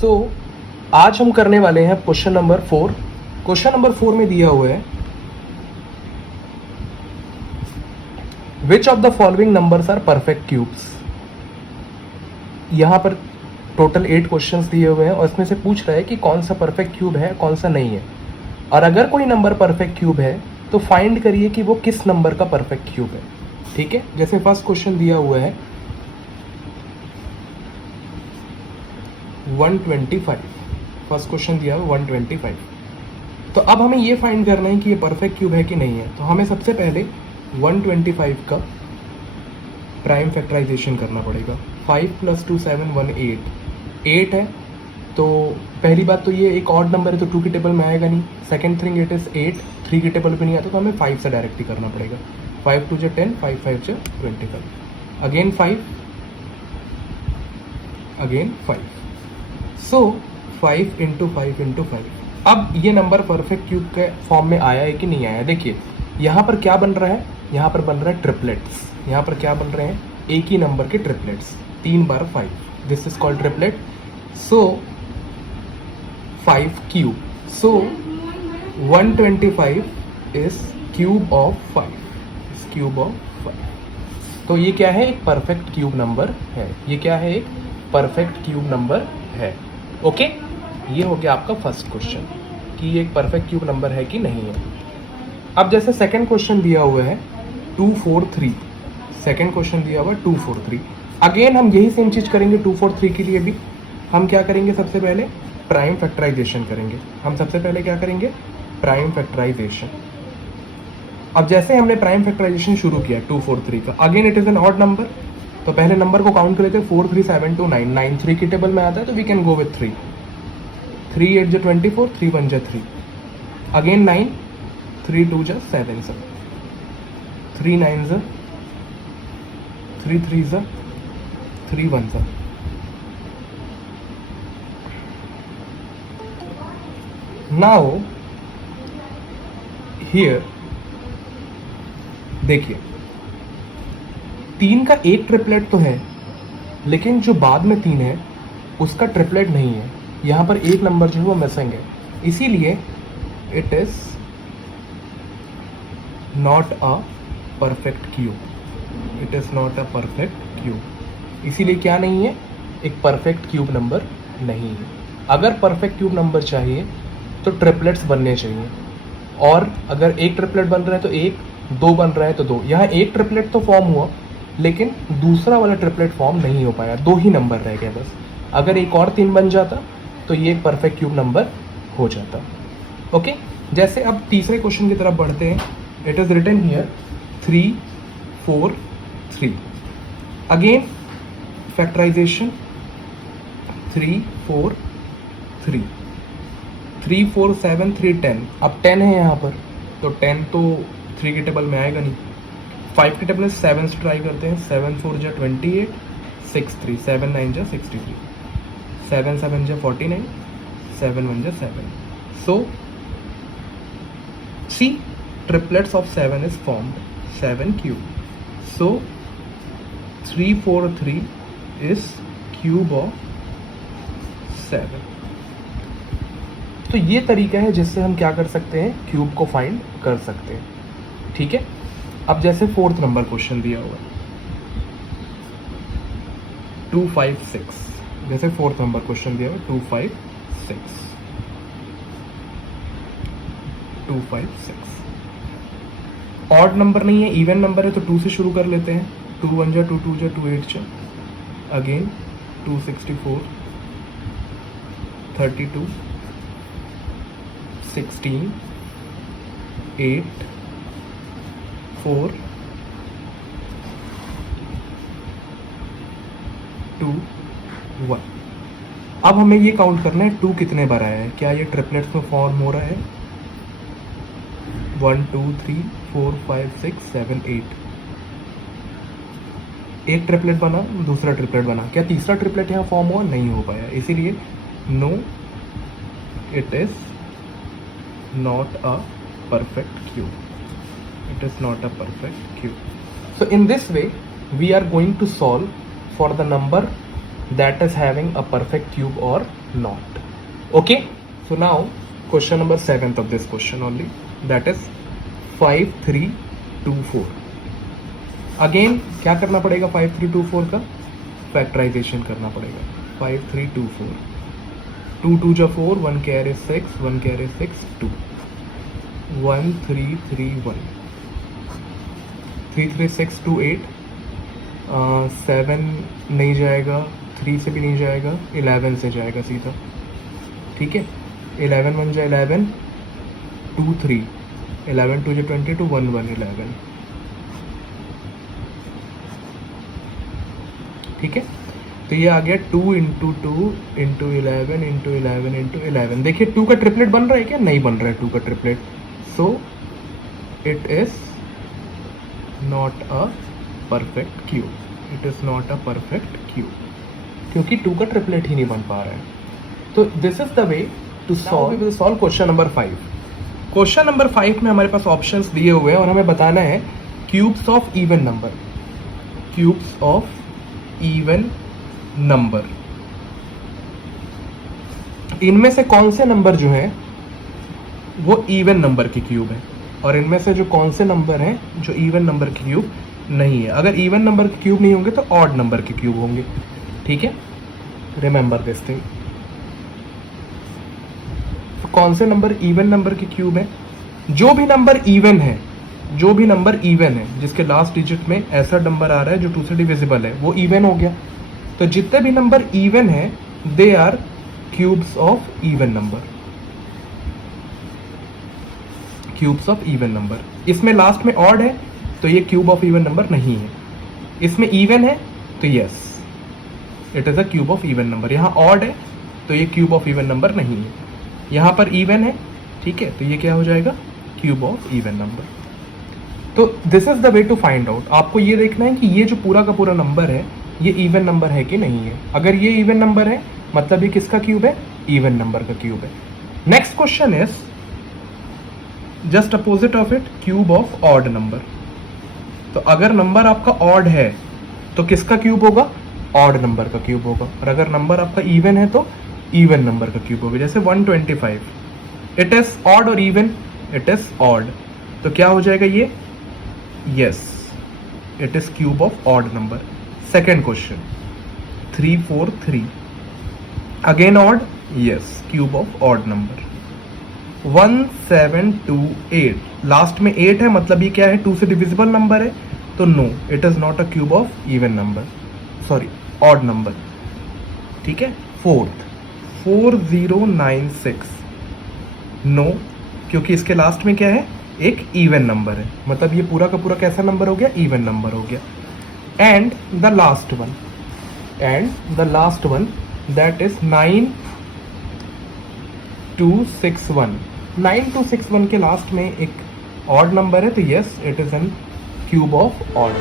सो आज हम करने वाले हैं क्वेश्चन नंबर 4। क्वेश्चन नंबर 4 में दिया हुआ है which of the following numbers are perfect cubes. यहाँ पर टोटल 8 क्वेश्चंस दिए हुए हैं और इसमें से पूछ रहा है कि कौन सा परफेक्ट क्यूब है कौन सा नहीं है, और अगर कोई नंबर परफेक्ट क्यूब है तो फाइंड करिए कि वो किस नंबर का परफेक्ट क्यूब है। ठीक है, जैसे फर्स्ट क्वेश्चन दिया हुआ है 125। फर्स्ट क्वेश्चन दिया हुआ 125। तो अब हमें ये फाइंड करना है कि ये परफेक्ट क्यूब है कि नहीं है। तो हमें सबसे पहले 125 का प्राइम फैक्टराइजेशन करना पड़ेगा। 5 + 2 7 1 8 है। तो पहली बात तो ये एक ऑड नंबर है तो 2 की टेबल में आएगा नहीं। सेकेंड थिंग इट इज़ 8, 3 की टेबल पे नहीं आता तो हमें 5 से डायरेक्टली करना पड़ेगा। 5 × 2 = 10, 5 × 5 = 25, अगेन 5, अगेन 5। सो 5 × 5 × 5। अब ये नंबर परफेक्ट क्यूब के फॉर्म में आया है कि नहीं आया। देखिए यहाँ पर क्या बन रहा है, यहाँ पर बन रहा है ट्रिपलेट्स। यहाँ पर क्या बन रहे हैं, एक ही नंबर के triplets, 3 bar 5, this is called triplet. So 5 cube, so 125 is cube of 5, is cube of 5। तो ये क्या है, एक परफेक्ट क्यूब नंबर है। ये क्या है, एक परफेक्ट क्यूब नंबर है। ओके, ये हो गया आपका फर्स्ट क्वेश्चन कि ये एक परफेक्ट क्यूब नंबर है कि नहीं है। अब जैसे सेकंड क्वेश्चन दिया हुआ है 243। सेकंड क्वेश्चन दिया हुआ है 243। अगेन हम यही सेम चीज करेंगे 243 के लिए भी। हम क्या करेंगे, सबसे पहले प्राइम फैक्टराइजेशन करेंगे। हम सबसे पहले क्या करेंगे, प्राइम फैक्टराइजेशन। अब जैसे हमने प्राइम फैक्टराइजेशन शुरू किया 243 का, again it is an odd number, तो पहले नंबर को काउंट कर लेते हैं। 4 3 7 2 9, 9 3 की टेबल में आता है तो we can go with 3। 3 8 = 24, 3 1 = 3, again 9, 3 2 = 7 sir, 3 9 = 3 3 = 3 1 = now here देखिए 3 का एक ट्रिपलेट तो है, लेकिन जो बाद में 3 है उसका ट्रिपलेट नहीं है। यहाँ पर एक नंबर जो है वो मिसिंग है, इसीलिए it is not a perfect cube. It is not a perfect cube, इसीलिए क्या नहीं है, एक परफेक्ट क्यूब नंबर नहीं है। अगर परफेक्ट क्यूब नंबर चाहिए तो ट्रिपलेट्स बनने चाहिए, और अगर एक ट्रिपलेट बन रहा है तो एक, 2 बन रहा है तो 2। यहाँ एक ट्रिपलेट तो फॉर्म हुआ लेकिन दूसरा वाला ट्रिपलेट फॉर्म नहीं हो पाया, 2 ही नंबर रह गए बस। अगर एक और 3 बन जाता तो ये एक परफेक्ट क्यूब नंबर हो जाता। ओके, जैसे अब तीसरे क्वेश्चन की तरफ बढ़ते हैं। It is written here 3 4 3, again factorisation 3 4 3, 3 4 7 3 10। अब 10 है यहाँ पर तो 10 तो 3 की टेबल में आएगा नहीं। 5 की टेबल में 7 से ट्राई करते हैं। 7 4 = 28, 6 3, 7 9 = 63, 7 7 = 49, 7 1 = 7। So see, triplets of 7 is formed, 7 cube. So 3 4 3 is cube of 7। तो ये तरीका है जिससे हम क्या कर सकते हैं, क्यूब को फाइंड कर सकते हैं। ठीक है, अब जैसे 4th नंबर क्वेश्चन दिया हुआ है 256। जैसे 4th नंबर क्वेश्चन दिया हुआ है 256, 256। ऑड नंबर नहीं है, इवन नंबर है तो 2 से शुरू कर लेते हैं। 2 1 = 2, 2 = 2 8 = अगेन 264, 32, 16, 8 4 2 1। अब हमें ये काउंट करना है 2 कितने बार आया है, क्या ये ट्रिपलेट्स में फॉर्म हो रहा है। 1 2 3 4 5 6 7 8, एक ट्रिपलेट बना, दूसरा ट्रिपलेट बना, क्या तीसरा ट्रिपलेट यहाँ फॉर्म हुआ, नहीं हो पाया, इसीलिए no, it is not a perfect cube. It is not a perfect cube. So in this way we are going to solve for the number that is having a perfect cube or not. Okay, so now question number 7th of this question only, that is 5 3 2 4. Again क्या करना पड़ेगा 5 3 2 4 का factorisation करना पड़ेगा. 5 3 2 4, 2 2 जा 4, 1 carry 6, 1 carry 6 2, 1 3 3 1, 3 3 6 2 8, 7 नहीं जाएगा, 3 से भी नहीं जाएगा, 11 से जाएगा सीधा. ठीक है, 11 1 जा 11, 2 3, 11 2 जा 22, 1 1 11. ठीक है, तो ये आ गया 2 इंटू 2 इंटू 11 इंटू 11 इंटू 11. देखिए 2 का ट्रिपलेट बन रहा है क्या? नहीं बन रहा है 2 का triplet. So it is not a perfect cube. It is not a perfect cube, क्योंकि 2 का ट्रिपलेट ही नहीं बन पा रहा है. तो this is the way to solve question number 5. Question number 5 में हमारे पास ऑप्शंस दिए हुए हैं और हमें बताना है cubes of even number. Cubes of even number, इनमें से कौन से नंबर जो है वो इवन नंबर के क्यूब है, और इनमें से जो कौन से नंबर हैं जो इवन नंबर के क्यूब नहीं है. अगर इवन नंबर के क्यूब नहीं होंगे तो ऑड नंबर के क्यूब होंगे. ठीक है, रिमेंबर दिस थिंग. तो कौन से नंबर इवन नंबर के क्यूब है? जो भी नंबर इवन है, जो भी नंबर इवन है जिसके लास्ट डिजिट में ऐसा नंबर आ रहा है जो 2 से डिविजिबल है, वो इवन हो गया. तो जितने भी नंबर इवन है they are cubes of even number. Cubes of even number. इसमें लास्ट में ऑड है तो ये क्यूब ऑफ इवन नंबर नहीं है. इसमें इवन है तो yes it is a cube of even number. यहाँ ऑड है तो ये क्यूब ऑफ इवन नंबर नहीं है. यहाँ पर इवन है, ठीक है, तो ये क्या हो जाएगा? Cube of even number. तो this is the way to find out. आपको ये देखना है कि ये जो पूरा का पूरा नंबर है ये इवन नंबर है कि नहीं है. अगर ये इवन नंबर है मतलब ये किसका क्यूब है? इवन नंबर का क्यूब है. Next question is just opposite of it, cube of odd number. तो अगर नंबर आपका ऑड है तो किसका क्यूब होगा? ऑड नंबर का क्यूब होगा. और अगर नंबर आपका इवन है तो इवन नंबर का क्यूब होगा. जैसे 125, इट इज ऑड और इवन? It is odd. तो क्या हो जाएगा ये? Yes, it is cube of odd number. Second question 343, again odd? Yes, cube of odd number. 1728, last में 8 है मतलब ये क्या है? 2 से डिविजिबल नंबर है, तो no, it is not a cube of even number, sorry odd number. ठीक है. फोर्थ 4096, नो, क्योंकि इसके लास्ट में क्या है? एक इवन नंबर है, मतलब ये पूरा का पूरा कैसा नंबर हो गया? इवन नंबर हो गया. And the last one, that is 9261. 9261 के लास्ट में एक ऑड नंबर है, तो yes it is an cube of odd.